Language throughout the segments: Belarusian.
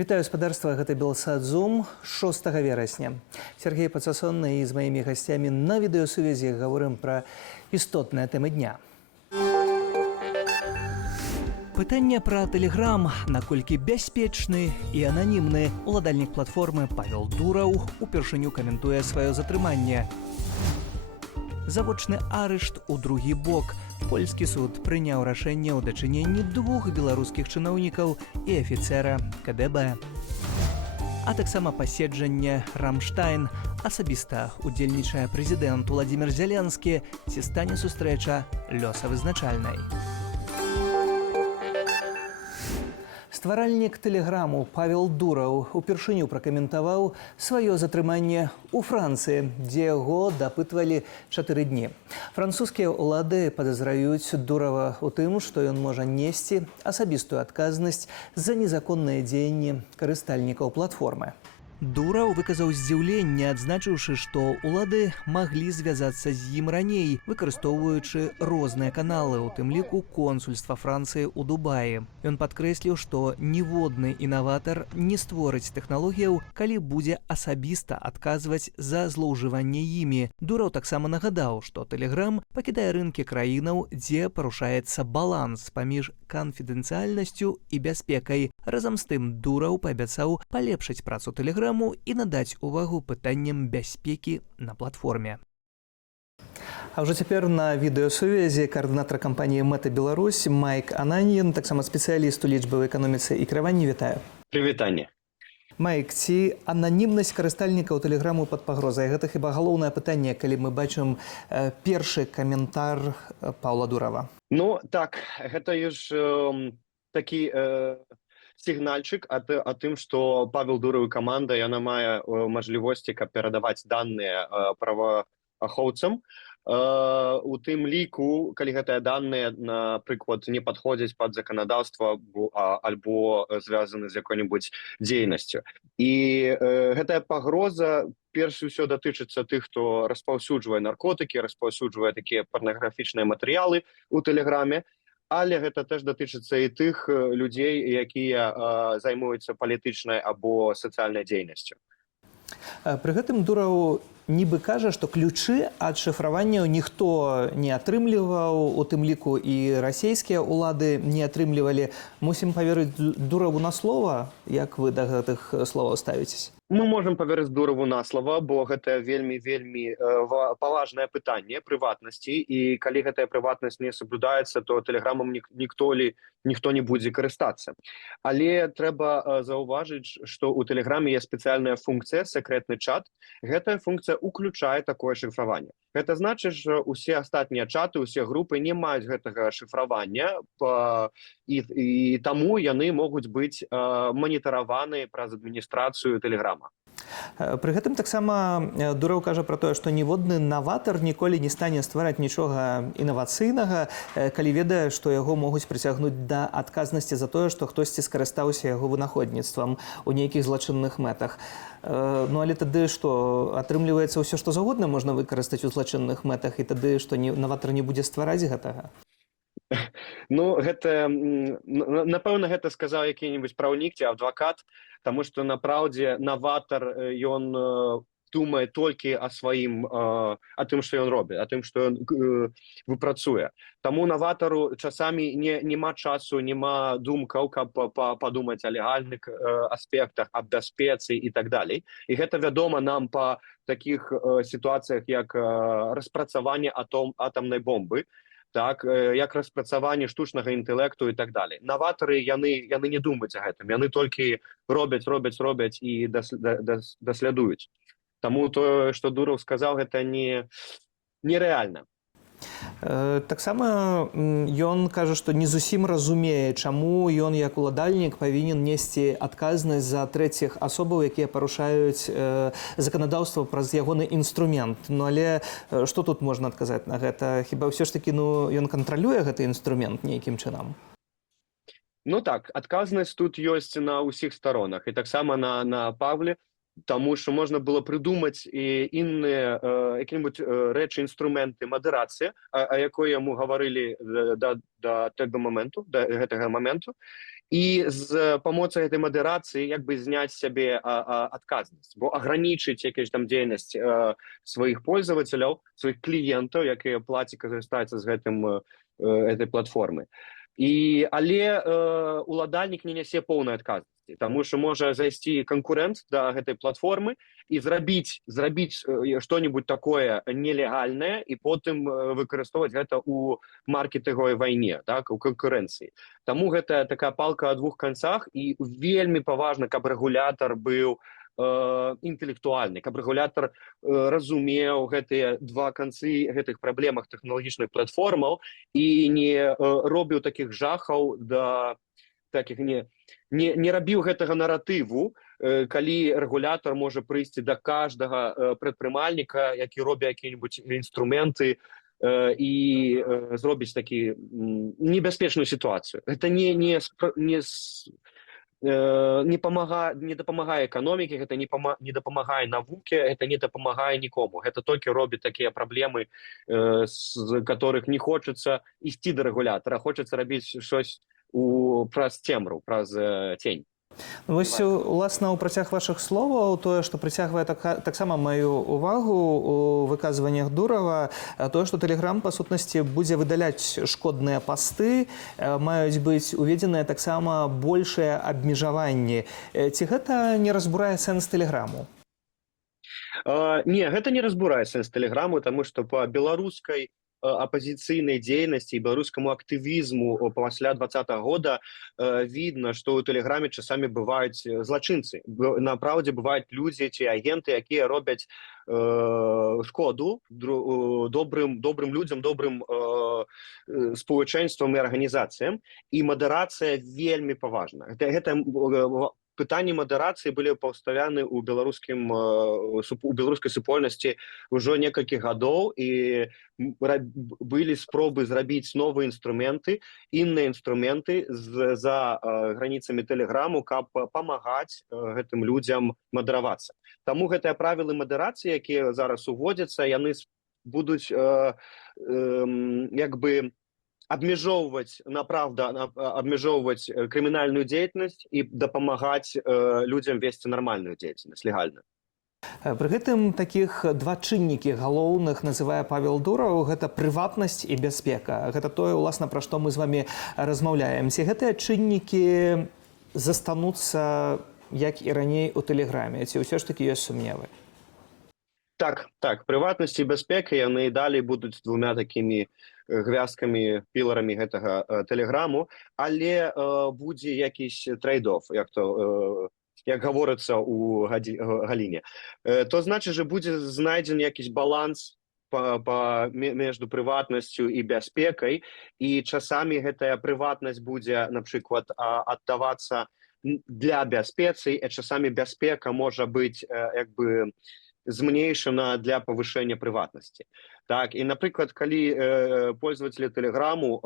Вітаю спадарства, гэта Белсадзум 6 верасня. Сергей Пацасонны і з маімі гасцямі на відэасувязі гаворым пра істотныя тэмы дня. Пытанне пра Тэлеграм, наколькі бяспечны і ананімны. Уладальнік платформы Павел Дураў упершыню каментуе сваё затрыманне. Завочны арышт у другі бок. Польскі суд прыняў рашэнне ў дачыненні двух беларускіх чыноўнікаў і афіцэра КДБ. А таксама паседжанне Рамштайн. Асабіста удзельнічае прэзідэнт Уладзімір Зялensкі, ці стане сустрэча лёсавызначальнай. Стваральнік Тэлеграму Павел Дураў упершыню пракаментаваў сваё затрыманне ў Францыі, дзе яго дапытвалі 4 дні. Французскія ўлады падазраюць Дурава ў тым, што ён можа несці асабістую адказнасць за незаконныя дзеянні карыстальнікаў платформы. Дураў выказаў здзіўленне, адзначыўшы, што ўлады маглі звязацца з ім раней, выкарыстоўваючы розныя каналы, у тым ліку консульства Францыі ў Дубаі. Ён падкрэсліў, што ніводны інаватар не створыць тэхналогіяў, калі будзе асабіста адказваць за злоўжыванне імі. Дураў таксама нагадаў, што Тэлеграм пакідае рынкі краінаў, дзе парушаецца баланс паміж канфідэнцыяльнасцю і бяспекай. Разам з тым Дураў паабяцаў палепшыць працу Тэлеграма і надаць увагу пытанням бяспекі на платформе. А ўжо цяпер на відэасувязі каардынатар кампаніі «Мэта Беларусь» Майк Ананьін, таксама спецыяліст у лічбавай эканоміцы і кіраванні. Вітаю. Прывітанне. Майк, ці ананімнасць карыстальнікаў Тэлеграму пад пагрозай? Гэта хіба галоўнае пытанне, калі мы бачым першы каментар Паўла Дурава. Ну так, гэта ж такі сігнальчык о тым, што Павел Дураў і каманда яна мае мажлівосці, каб перадаваць даныя праваахоўцам. У тым ліку, калі гэтыя даныя, напрыклад, не падходзяць пад заканадаўства альбо звязаны з якой-небудзь дзейнасцю. І гэтая пагроза перш усё датычыцца тых, хто распаўсюджвае наркотыкі, распаўсюджвае такія парнаграфічныя матэрыялы ў Тэлеграме, але гэта теж датычыцца і тых людзей, якія займаюцца палітычнай або сацыяльнай дзейнасцю. Пры гэтым Дураў нібы кажа, што ключы ад шыфравання ніхто не атрымліваў, у тым ліку і расійскія ўлады не атрымлівалі. Мусім паверыць Дураву на слова? Як вы да гэтых словаў ставіцеся? Мы можам паверыць Дураву на слова, бо гэта вельмі паважнае пытанне прыватнасці, і калі гэтая прыватнасць не саблюдаецца, то Тэлеграмам ніхто не будзе карыстацца. Але трэба заўважыць, што ў Тэлеграме є спецыяльная функцыя секретны чат. Гэтая функцыя уключае такое шыфраванне. Гэта значыць, што усе астатнія чаты, усе групы не маюць гэтага шыфравання, і таму яны могуць быць манітараваны праз адміністрацыю Тэлеграма. Пры гэтым таксама Дураў кажа пра тое, што ніводны наватар ніколі не стане ствараць нічога інавацыйнага, калі ведае, што яго могуць прыцягнуць да адказнасці за тое, што хтосьці скарыстаўся яго вынаходніцтвам у нейкіх злачынных мэтах. Ну, але тады што, атрымліваецца ўсё, што заўгодна можна выкарыстаць у злачынных мэтах, і тады што наватар не будзе ствараць гэтага? Ну, напэўна, гэта сказаў які-небудзь праўнік ці адвакат, таму што напраўдзе наватар, ён думае толькі о сваім, о тым, што ён робіць, о тым, што ён выпрацуе. Таму наватару часамі няма часу, няма думкаў, каб падумаць о легальных аспектах, аб бяспецы і так далей. І гэта вядома нам па такіх сітуацыях, як распрацаванне атамнай бомбы, так, як распрацаванне штучнага інтэлекту і так далей. Наватары, яны не думаюць о гэтым, яны толькі робяць і даслядуюць. Таму тое, што Дураў сказаў, гэта нерэальна. Таксама ён кажа, што не зусім разумее, чаму ён як уладальнік павінен несці адказнасць за трэціх асобаў, якія парушаюць заканадаўства праз ягоны інструмент. Ну, але што тут можна адказаць на гэта? Хіба ўсё ж такі ён кантралюе гэты інструмент нейкім чынам? Ну так, адказнасць тут ёсць на ўсіх сторонах, і таксама на Павле, таму што можна было прыдумаць і інныя які-небудзь рэчы, інструменты мадэрацыі, о якой яму гаварылі да гэтага моменту, і з памоцай гэтай мадэрацыі як бы зняць сябе адказнасць, бо агранічыць якісь там дзейнасць сваіх пользователяў, сваіх кліентаў, якія плацяць карыстаюцца з гэтай платформы. Але уладальнік не нясе поўнай адказнасці, таму што можа зайсці канкурэнт да гэтай платформы і зрабіць што-нибудь такое нелегальнае і потым выкарыстоўваць гэта ў маркетынгавай вайне, так, у канкурэнцыі. Таму гэта такая палка о двух канцах, і вельмі паважна, каб рэгулятар быў інтэлектуальны, каб рэгулятар разумеў гэтыя два канцы гэтых праблемах тэхналагічных платформаў і не робіў такіх жахаў, не рабіў гэтага наратыву, калі рэгулятар можа прыйсці да кожнага прадпрымальніка, які робіць якія-небудзь інструменты, і зробіць такі небяспечную сітуацыю. Гэта не дапамагае эканоміке, гэта не дапамагае навуке, гэта не дапамагае нікому. Гэта толькі робіць такія праблемы, з которых не хочацца ісці да рэгулятара, хочацца рабіць щось праз цемру, праз цень. Вось, уласна, у працяг вашых словаў, тое, што прыцягвае таксама маю увагу у выказваннях Дурава, тое, што Telegram, па сутнасці, будзе выдаляць шкодныя пасты, маюць быць уведзеныя таксама большыя абмежаванні. Ці гэта не разбурае сэнс Телеграму? Не, гэта не разбурае сэнс Телеграму, таму што па беларускай апозіцыйнай дзейнасці і беларускаму актывізму пасля 2020 года відно, што ў Тэлеграме часамі бываюць злачынцы. Напраўдзе бываюць людзі ці агенты, якія робяць шкоду добрым людзям, добрым спалучэнствам і арганізацыям, і мадэрацыя вельмі паважна. Гэта пытанні мадэрацыі былі паўсталяны ў беларускай супольнасці ўжо некалькі гадоў, і былі спробы зрабіць новыя інструменты, інныя інструменты за граніцамі Тэлеграму, каб памагаць гэтым людзям мадэравацца. Таму гэтыя правілы мадэрацыі, якія зараз уводзяцца, яны будуць як бы абмежоўваць крымінальную дзейнасць і дапамагаць людзям весці нармальную дзейнасць, легальную. Пры гэтым такіх два чыннікі галоўных называе Павел Дураў, гэта прыватнасць і бяспека. Гэта тое, уласна, пра што мы з вамі размаўляем. Ці гэтыя чыннікі застануцца, як і раней, у Тэлеграме? Ці ўсё ж такі ёсць сумневы? Так, прыватнасць і бяспека, яны і далей будуць двумя такімі гвяздкамі, піларамі гэтага Тэлеграму, але будзе якісь трейд-офф, як гаворыцца ў галіне. То значыць, што будзе знайдзен якісь баланс между прыватнасцю і бяспекай, і часамі гэтая прыватнасць будзе, напрыклад, аддавацца для бяспецы, а часамі бяспека можа быць як бы змniejszona для павышэння прыватнасці. Так, і, напрыклад, калі пользователи Тэлеграму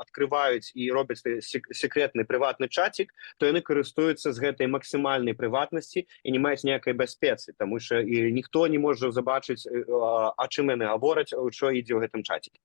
адкрываюць і робяць секретны прыватны чатик, то яны карыстуюцца з гэтай максімальнай прыватнасці і не маюць ніякай бяспецы, таму што і ніхто не можа забачыць, о чым яны гавораць, што ідзе ў гэтым чатике.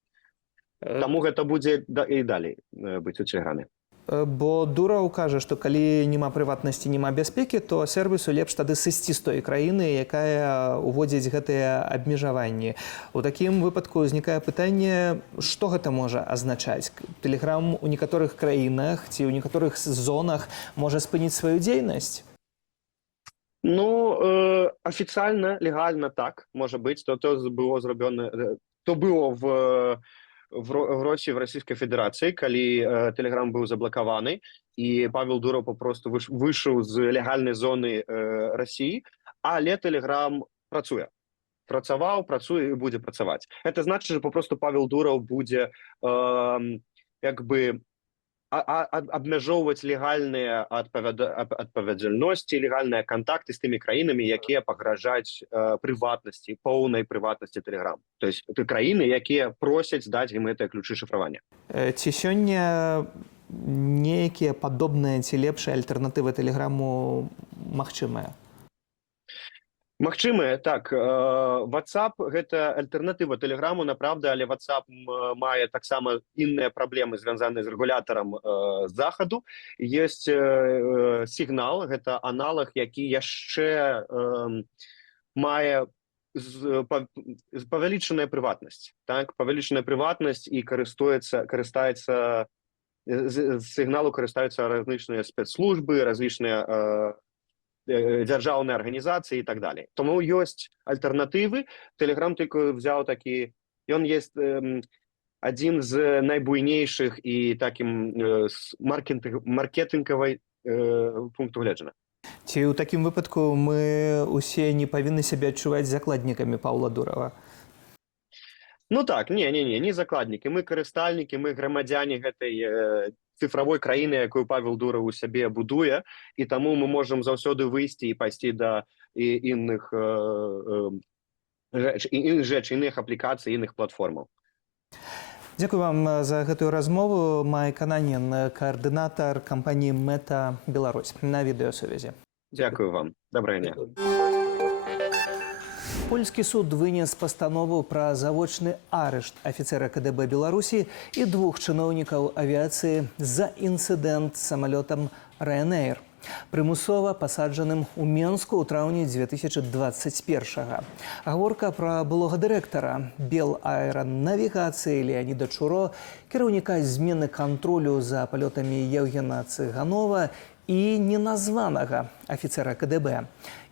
Таму гэта будзе і далей быць у Тэлеграме. Бо Дураў кажа, што калі няма прыватнасці, няма бяспекі, то сервісу лепш тады сысці з той краіны, якая уводзіць гэтыя абмежаванні. У такім выпадку ўзнікае пытанне, што гэта можа азначаць? Тэлеграм у некаторых краінах ці ў некаторых зонах можа спыніць сваю дзейнасць? Ну, афіцыйна, легальна так, можа быць. То было зроблена, то было в Российской Федерации, калі Телеграм быў заблакаваны, і Павел Дураў попросту выйшаў з легальнай зоны России, але Телеграм працуе і будзе працаваць. Это значыць, што попросту Павел Дураў будзе як бы абмяжоўваць легальныя адпавядальнасці, легальныя кантакты з тымі краінамі, якія пагражаюць прыватнасці, поўнай прыватнасці Тэлеграм. То есть это краіны, якія просяць даць ім гэтыя ключы шыфравання. Ці сёння нейкія падобныя ці лепшыя альтэрнатывы Тэлеграму магчымыя? Магчыма, так, WhatsApp гэта альтэрнатыва тэлеграму, напраўда, але WhatsApp мае таксама інныя праблемы, звязаныя з рэгулятарам з захаду. Ёсць сігнал, гэта аналаг, які яшчэ мае павялічаная прыватнасць, так, павялічаная прыватнасць і карыстаецца з сігналу карыстаюцца разлічныя спецслужбы, разлічныя дзяржаўныя арганізацыі і так далее. Тому ёсць альтэрнатывы. Telegram толькі взяў такі, ён есть адзін з найбуйнейшых і такім маркетынгавай пункту гледжання. Ці ў такім выпадку мы ўсе не павінны сябе адчуваць закладнікамі Паўла Дурава? Ну так, не закладнікі. Мы карыстальнікі, мы грамадзяне гэтай цифровой краіны, якую Павел Дураў у сябе будуе, і таму мы можам заўсёды выйсці і пайсці да інных іншых аплікацый, іншых платформаў. Дзякую вам за гэтую размову. Майк Ананін, каардынатар кампаніі Мета Беларусь на відэасувязі. Дзякую вам. Добрага дня. Польскі суд вынес пастанову пра завочны арышт афіцэра КДБ Беларусі і двух чыноўнікаў авіяцыі за інцыдэнт з самалётам Ryanair, прымусова пасаджаным у Менску ў траўні 2021. Гаворка пра былога дырэктара Белаэранавігацыі Леаніда Чуро, кіраўніка змены кантролю за палётамі Еўгена Цыганова і неназванага афіцэра КДБ.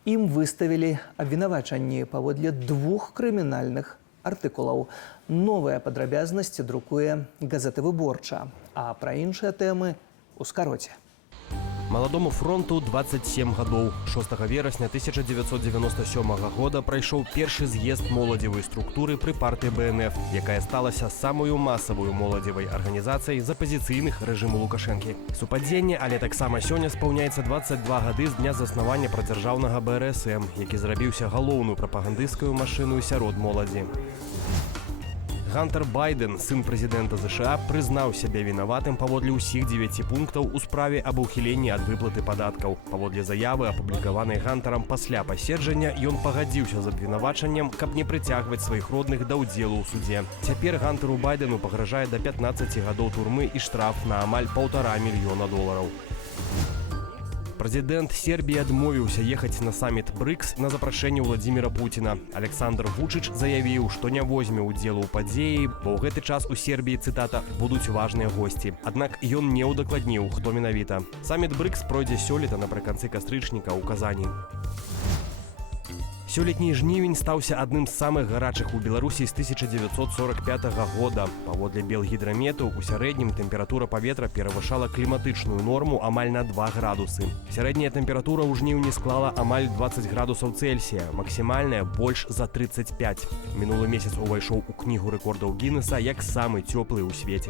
Ім выставілі абвінавачанні паводле двух крымінальных артыкулаў. Новыя падрабязнасці друкуе газета «Выборча», а пра іншыя тэмы ў скароце. Маладому фронту 27 гадоў. 6 верасня 1997 года прайшоў першы з'езд моладзевай структуры пры партыі БНФ, якая сталася самую масавую моладзевай арганізацыяй з апазіцыйных рэжыму Лукашэнкі. Супадзенне, але таксама сёння спаўняецца 22 гады з дня заснавання прадзяржаўнага БРСМ, які зрабіўся галоўную прапагандысцкую машыну сярод моладзі. Гантер Байден, сын прэзідэнта ЗША, прызнаў сябе вінаватым паводле ўсіх 9 пунктаў у справе аб ухіленні ад выплаты падаткаў. Паводле заявы, апублікаванай Гантерам пасля паседжання, ён пагадзіўся з абвінавачаннем, каб не прыцягваць сваіх родных да ўдзелу ў судзе. Цяпер Гантеру Байдену пагражае да 15 гадоў турмы і штраф на амаль $1,5 мільёна. Прэзідэнт Сербіі адмовіўся ехаць на саміт БРИКС на запрашэнне Владзіміра Пуціна. Александр Вучыч заявіў, што не возьме ўдзелу ў падзеі, бо ў гэты час у Сербіі, цытата, будуць важныя госці. Аднак ён не ўдакладніў, хто менавіта. Саміт БРИКС пройдзе сёлета напрыканцы кастрычніка ў Казані. Сёлетні жнівень стаўся адным з самых гарачых у Беларусі з 1945 года. Паводле Белгідрамету, у сярэднім тэмпература паветра перавышала кліматычную норму амаль на 2 градусы. Сярэдняя тэмпература ў жніўні склала амаль 20 градусаў Цельсія, максімальная больш за 35. Мінулы месяц увайшоў у кнігу рэкордаў Гіннеса як самы цёплы ў свеце.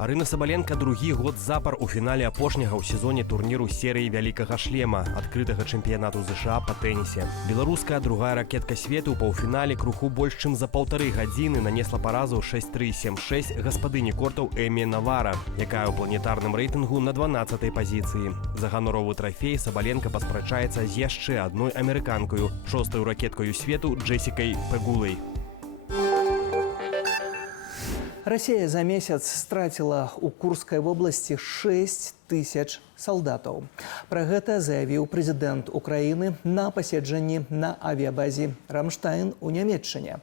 Арына Сабаленка другі год запар у фінале апошняга ў сезоне турніру серыі «Вялікага шлема» адкрытага чэмпіянату ЗША па тэнісе. Беларуская другая ракетка свету ў паўфінале круху больш чым за 1,5 гадзіны нанесла паразу 6-3-7-6 гаспадыні кортаў Эмі Навара, якая ў планетарным рэйтынгу на 12-й пазіцыі. За ганоровы трафей Сабаленка паспрачаецца з яшчэ адной амерыканкаю, 6-ю ракеткаю свету Джесікай Пегулай. Россия за месяц стратила у Курской области 6 тысяч солдатов. Про гэта заявіў прэзідэнт Украины на паседжанні на авиабазе Рамштайн у Нямецчыне.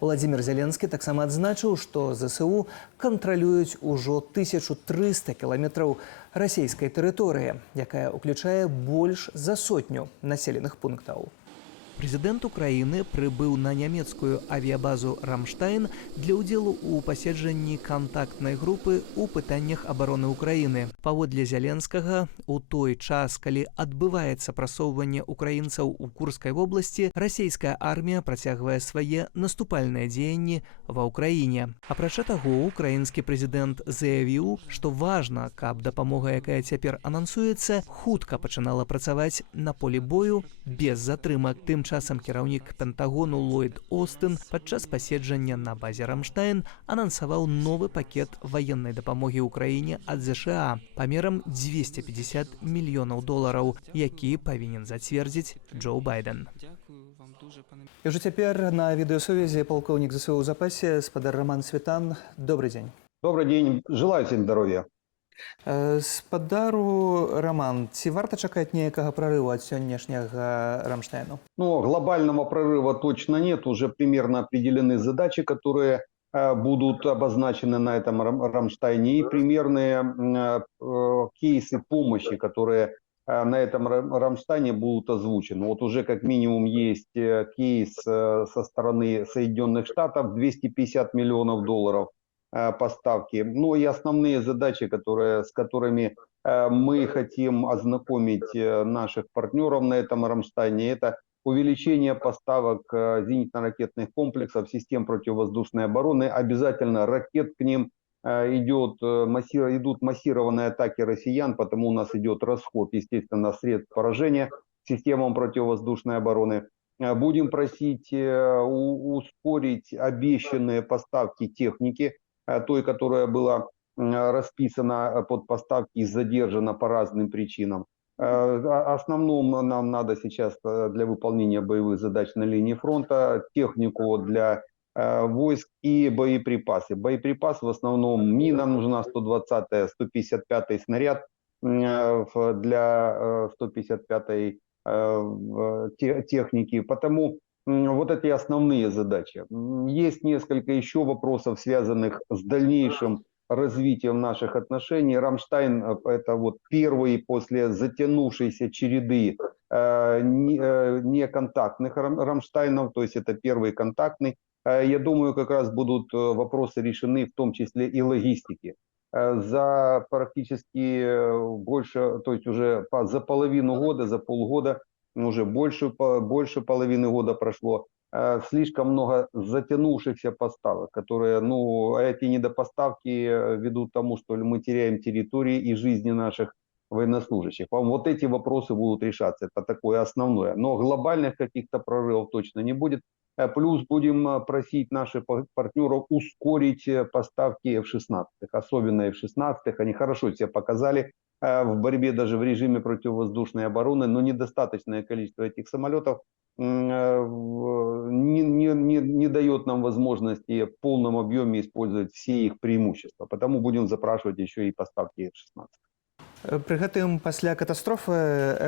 Владимир Зеленскі таксама адзначыў, што ЗСУ кантралююць ужо 1300 кіламетраў расійскай тэрыторыі, якая ўключае больш за 100 населеных пунктаў. Прэзідэнт Украіны прыбыў на нямецкую авіябазу «Рамштайн» для ўдзелу ў паседжанні кантактнай групы ў пытаннях абароны Украіны. Паводле Зеленскага, у той час, калі адбываецца прасоўванне украінцаў у Курскай вобласці, расійская армія працягвае свае наступальныя дзеянні ва ўкраіне. Апрача таго, украінскі прэзідэнт заявіў, што важна, каб дапамога, якая цяпер анансуецца, хутка пачынала працаваць на полі бою без затрымак. Тым часам кіраўнік Пентагону Ллойд Остын падчас паседжання на базе Рамштайн анансаваў новы пакет ваеннай дапамогі ўкраіне ад ЗША. памерам 250 мільёнаў долараў, які павінен зацвердзіць Джо Байден. І ўжо цяпер на відэасувязі палкоўнік ЗСУ ў запасе, спадар Роман Светан. Добрый дзень. Добрый день. Желаю всем здоровья. Спадару Роман, ці варта чакаць нейкага прарыву ад сённяшняга Рамштайну? Ну, глобального прорыва точно нет. Уже примерно определены задачи, которые будут обозначены на этом Рамштайне, и примерные кейсы помощи, которые на этом Рамштайне будут озвучены. Вот уже как минимум есть кейс со стороны Соединенных Штатов, 250 миллионов долларов поставки. Ну и основные задачи, с которыми мы хотим ознакомить наших партнеров на этом Рамштайне, это увеличение поставок зенитно-ракетных комплексов, систем противовоздушной обороны. Обязательно ракет к ним идут массированные атаки россиян, потому у нас идет расход, естественно, средств поражения системам противовоздушной обороны. Будем просить ускорить обещанные поставки техники, той, которая была расписана под поставки и задержана по разным причинам. Основном нам надо сейчас для выполнения боевых задач на линии фронта технику для войск и боеприпасы. Боеприпас в основном мина нужна 120-я, 155-й снаряд для 155-й техники. Потому вот эти основные задачи. Есть несколько еще вопросов, связанных с дальнейшим развитием наших отношений. Рамштайн – это вот первый после затянувшейся череды неконтактных Рамштайнов, то есть это первый контактный. Я думаю, как раз будут вопросы решены, в том числе и логистики. За практически больше, то есть уже за половину года, за полгода, уже больше половины года прошло, слишком много затянувшихся поставок, которые, ну, эти недопоставки ведут к тому, что мы теряем территории и жизни наших военнослужащих. Вот эти вопросы будут решаться, это такое основное. Но глобальных каких-то прорывов точно не будет. Плюс будем просить наших партнеров ускорить поставки F-16, особенно F-16. Они хорошо себя показали в борьбе даже в режиме противовоздушной обороны, но недостаточное количество этих самолетов не дает нам возможности в полном объеме использовать все их преимущества. Потому будем запрашивать еще и поставки F-16. Пры гэтым пасля катастрофы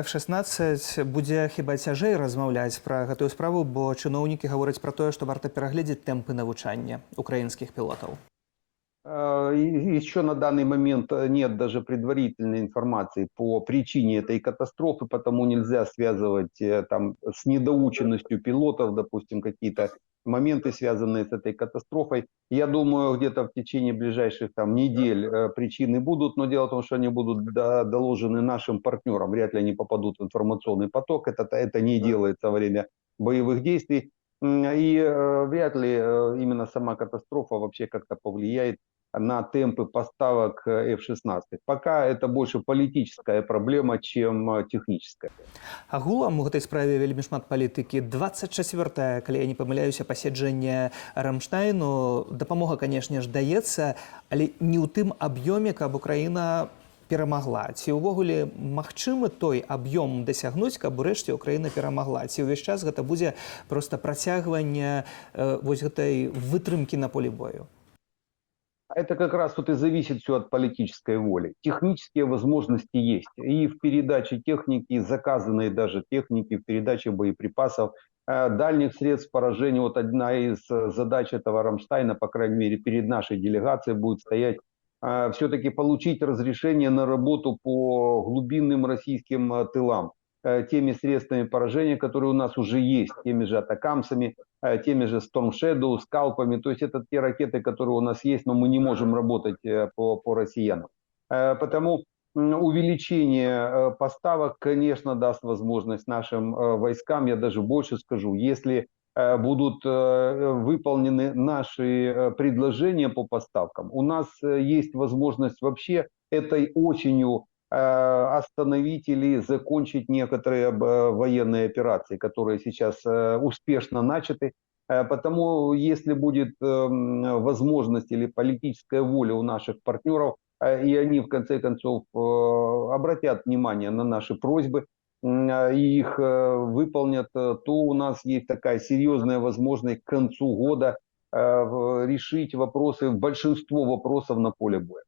F-16 будзе хіба цяжэй размаўляць пра гэтую справу, бо чыноўнікі гавораць пра тое, што варта перагледзець тэмпы навучання украінскіх пілотаў. Еще на данный момент нет даже предварительной информации по причине этой катастрофы, потому нельзя связывать там с недоученностью пилотов, допустим, какие-то моменты, связанные с этой катастрофой. Я думаю, где-то в течение ближайших там недель причины будут, но дело в том, что они будут доложены нашим партнерам, вряд ли они попадут в информационный поток, это не делается во время боевых действий. И вряд ли именно сама катастрофа вообще как-то повлияет на темпы поставок F-16. Пока это больше политическая проблема, чем техническая. Агулам у гэтай справе вельмі шмат палітыкі. 24-е, калі я не памыляюся, паседжанне Рамштайну. Дапамога, канешне ж, даецца, але не ў тым аб'ёме, каб Украіна перамагла. Ці ўвогуле магчымы той аб'ём дасягнуць, каб урэшце Украіна перамагла? Ці ўвесь час гэта будзе проста працягванне вось гэтай вытрымкі на полі бою? Это как раз вот и зависит все от политической воли. Технические возможности есть. И в передаче техники, заказанной даже техники, в передаче боеприпасов, дальних средств поражения. Вот одна из задач этого Рамштайна, по крайней мере, перед нашей делегацией будет стоять все-таки получить разрешение на работу по глубинным российским тылам. Теми средствами поражения, которые у нас уже есть, теми же атакамсами, теми же Storm Shadow, скалпами. То есть это те ракеты, которые у нас есть, но мы не можем работать по россиянам. Потому увеличение поставок, конечно, даст возможность нашим войскам, я даже больше скажу, если будут выполнены наши предложения по поставкам, у нас есть возможность вообще этой осенью остановить или закончить некоторые военные операции, которые сейчас успешно начаты. Потому если будет возможность или политическая воля у наших партнеров, и они в конце концов обратят внимание на наши просьбы и их выполнят, то у нас есть такая серьезная возможность к концу года решить вопросы, большинство вопросов на поле боя.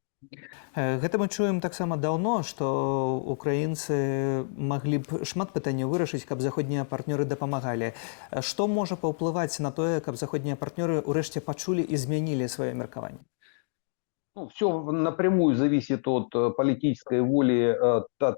Гэта мы чуем таксама даўно, што украінцы маглі б шмат пытанняў вырашыць, каб заходнія партнёры дапамагалі. Што можа паўплываць на тое, каб заходнія партнёры ўрэшце пачулі і змянілі сваё меркаванне? Ну, все напрямую зависит от политической воли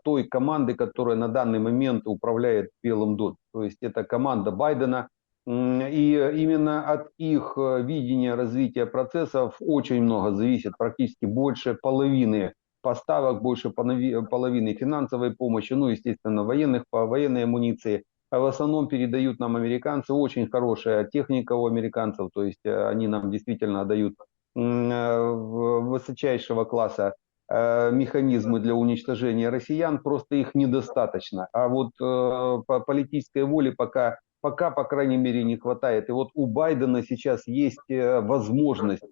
той команды, которая на данный момент управляет Белым домом. То есть это команда Байдена. И именно от их видения развития процессов очень много зависит, практически больше половины поставок, больше половины финансовой помощи, ну, естественно, военной амуниции. А в основном передают нам американцы, очень хорошая техника у американцев, то есть они нам действительно дают высочайшего класса механизмы для уничтожения россиян, просто их недостаточно. А вот по политической воле пока, по крайней мере, не хватает. И вот у Байдена сейчас есть возможность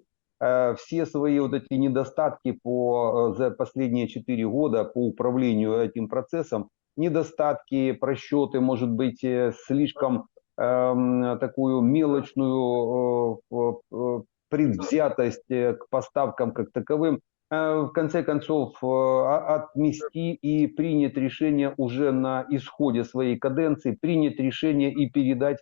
все свои вот эти недостатки за последние 4 года по управлению этим процессом, недостатки, просчеты, может быть, слишком такую мелочную предвзятость к поставкам как таковым, в конце концов отмести и принять решение уже на исходе своей каденции, принять решение и передать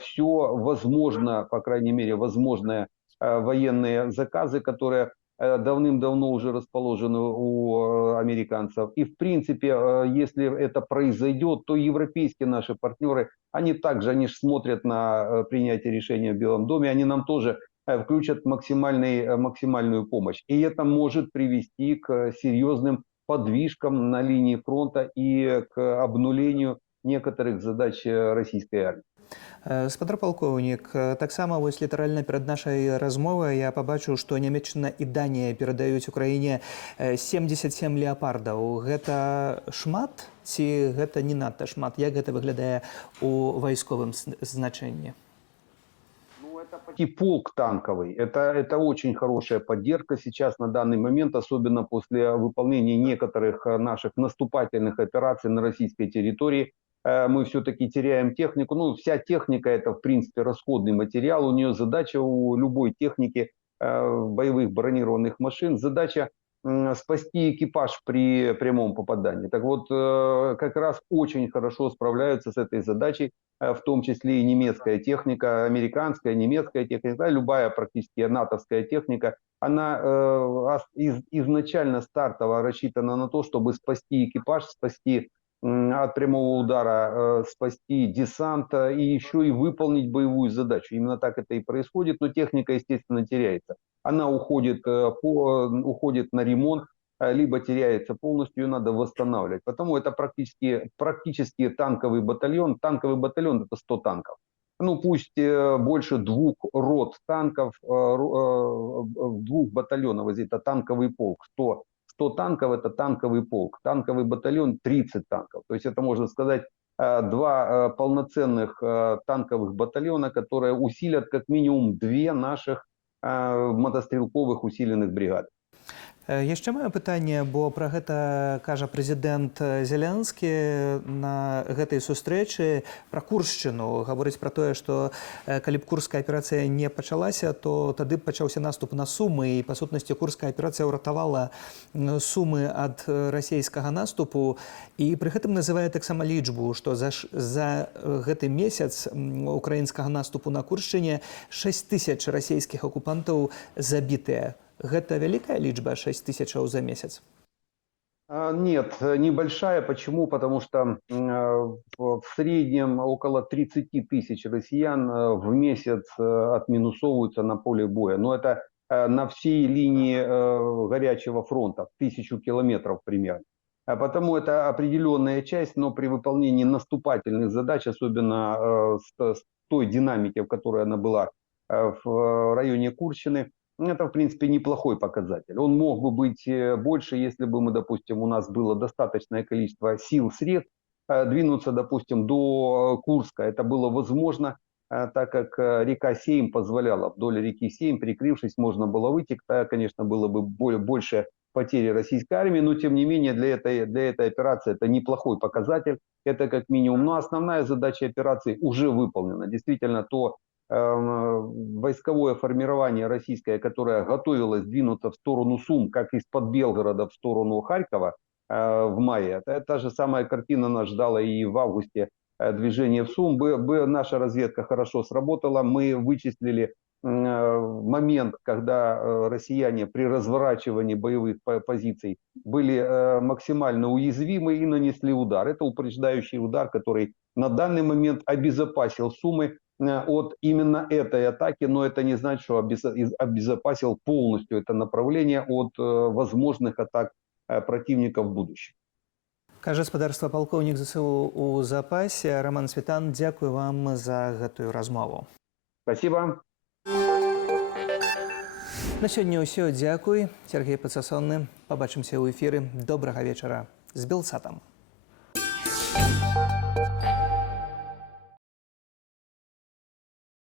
все возможно, по крайней мере, возможные военные заказы, которые давным-давно уже расположены у американцев. И в принципе, если это произойдет, то европейские наши партнеры, они же смотрят на принятие решения в Белом доме, они нам тоже включат максимальную помощь. И это может привести к серьезным подвижкам на линии фронта и к обнулению некоторых задач российской армии. Спадар палкоўнік, таксама вось літаральна перад нашай размовай я пабачыў, што Нямецчына і Данія перадаюць Украіне 77 леапардаў. Гэта шмат ці гэта не надта шмат? Як гэта выглядае у вайсковым значэнні? Почти полк танковый. Это очень хорошая поддержка сейчас на данный момент, особенно после выполнения некоторых наших наступательных операций на российской территории. Мы все-таки теряем технику. Ну, вся техника – это, в принципе, расходный материал. У нее задача, у любой техники боевых бронированных машин, задача спасти экипаж при прямом попадании. Так вот, как раз очень хорошо справляются с этой задачей, в том числе и немецкая техника, американская, немецкая техника, любая практически натовская техника. Она изначально стартово рассчитана на то, чтобы спасти экипаж, спасти от прямого удара, спасти десант и еще и выполнить боевую задачу. Именно так это и происходит, но техника, естественно, теряется. Она уходит на ремонт, либо теряется полностью, ее надо восстанавливать. Потому это практически танковый батальон. Танковый батальон – это 100 танков. Ну, пусть больше 2 рот танков, 2 батальонов, это танковый полк, 100 танков – это танковый полк, танковый батальон – 30 танков. То есть это, можно сказать, 2 полноценных танковых батальона, которые усилят как минимум 2 наших мотострелковых усиленных бригады. Яшчэ маю пытанне, бо пра гэта кажа прэзідэнт Зелянскі на гэтай сустрэчы пра Куршчыну. Гаворыць пра тое, што калі б курская аперацыя не пачалася, то тады б пачаўся наступ на Сумы. І, па сутнасці, курская аперацыя ўратавала Сумы ад расійскага наступу. І пры гэтым называе таксама лічбу, што за гэты месяц украінскага наступу на Куршчыне 6000 расійскіх акупантаў забітыя. Это великая личба, 6000 за месяц? Нет, небольшая. Почему? Потому что в среднем около 30 тысяч россиян в месяц отминусовываются на поле боя. Но это на всей линии горячего фронта, 1000 километров примерно. Потому это определенная часть, но при выполнении наступательных задач, особенно с той динамики, в которой она была в районе Курщины, это, в принципе, неплохой показатель. Он мог бы быть больше, если бы мы, допустим, у нас было достаточное количество сил, средств, двинуться, допустим, до Курска. Это было возможно, так как река Сейм позволяла. Вдоль реки Сейм, прикрывшись, можно было выйти. Тогда, конечно, было бы больше потери российской армии, но тем не менее для этой операции это неплохой показатель, это как минимум. Но основная задача операции уже выполнена. Действительно, то войсковое формирование российское, которое готовилось двинуться в сторону Сум, как из-под Белгорода в сторону Харькова в мае, та же самая картина нас ждала и в августе движение в Сум. Наша разведка хорошо сработала, мы вычислили момент, когда россияне при разворачивании боевых позиций были максимально уязвимы и нанесли удар. Это упреждающий удар, который на данный момент обезопасил Сумы от именно этой атаки, но это не значит, что обезопасил полностью это направление от возможных атак противника в будущем. Кажа спадарства палкоўнік ЗСУ у запасе. Роман Цвітан, дзякую вам за гэтую размову. Спасибо. На сёння ўсё, дзякуй. Сергей Пацасонны. Пабачымся ў эфіры. Добрага вечара з Белсатам.